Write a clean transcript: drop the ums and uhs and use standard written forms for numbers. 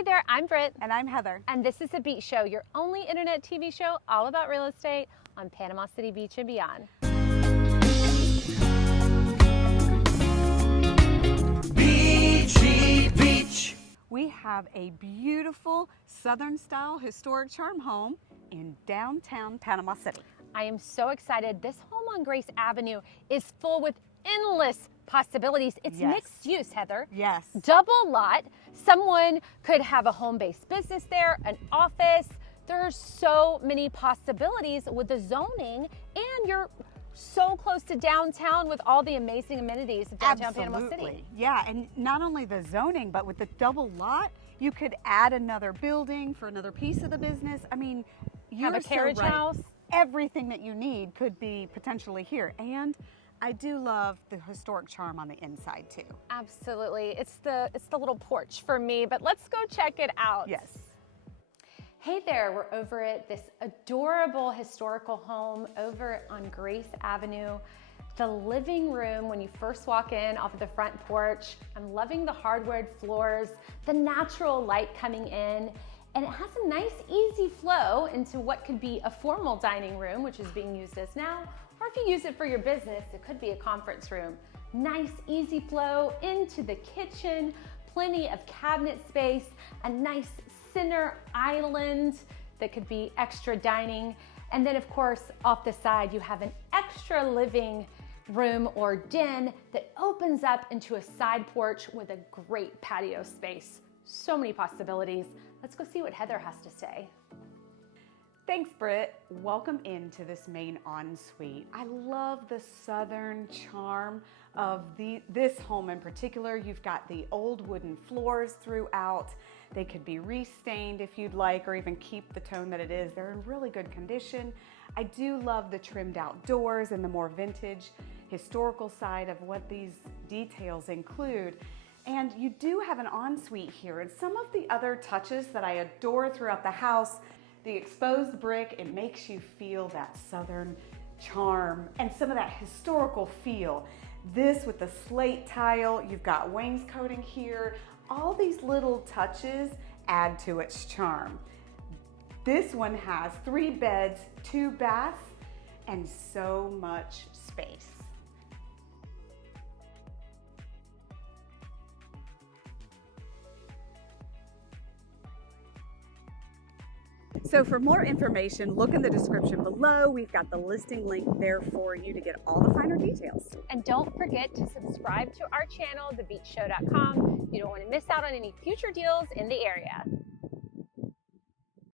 Hey there, I'm Britt. And I'm Heather. And this is The Beach Show, your only internet TV show all about real estate on Panama City Beach and beyond. Beachy Beach. We have a beautiful Southern style historic charm home in downtown Panama City. I am so excited. This home on Grace Avenue is full with endless possibilities. It's mixed use, Heather. Yes. Double lot. Someone could have a home-based business there, an office. There's so many possibilities with the zoning, and you're so close to downtown with all the amazing amenities of downtown Panama City. Yeah, and not only the zoning, but with the double lot, you could add another building for another piece of the business. I mean, have a carriage house. Everything that you need could be potentially here. And I do love the historic charm on the inside too. Absolutely. It's the little porch for me, but let's go check it out. Yes. Hey there, we're over at this adorable historical home over on Grace Avenue. The living room, when you first walk in off of the front porch, I'm loving the hardwood floors, the natural light coming in, and it has a nice easy flow into what could be a formal dining room, which is being used as now, or if you use it for your business, it could be a conference room. Nice easy flow into the kitchen, plenty of cabinet space, a nice center island that could be extra dining. And then of course, off the side, you have an extra living room or den that opens up into a side porch with a great patio space. So many possibilities. Let's go see what Heather has to say. Thanks, Britt. Welcome into this main ensuite. I love the southern charm of this home in particular. You've got the old wooden floors throughout. They could be restained if you'd like, or even keep the tone that it is. They're in really good condition. I do love the trimmed out doors and the more vintage historical side of what these details include. And you do have an ensuite here, and some of the other touches that I adore throughout the house, the exposed brick, it makes you feel that southern charm and some of that historical feel. This with the slate tile, you've got wainscoting here. All these little touches add to its charm. This one has 3 beds, 2 baths, and so much space. So for more information, look in the description below. We've got the listing link there for you to get all the finer details. And don't forget to subscribe to our channel, thebeachshow.com. You don't want to miss out on any future deals in the area.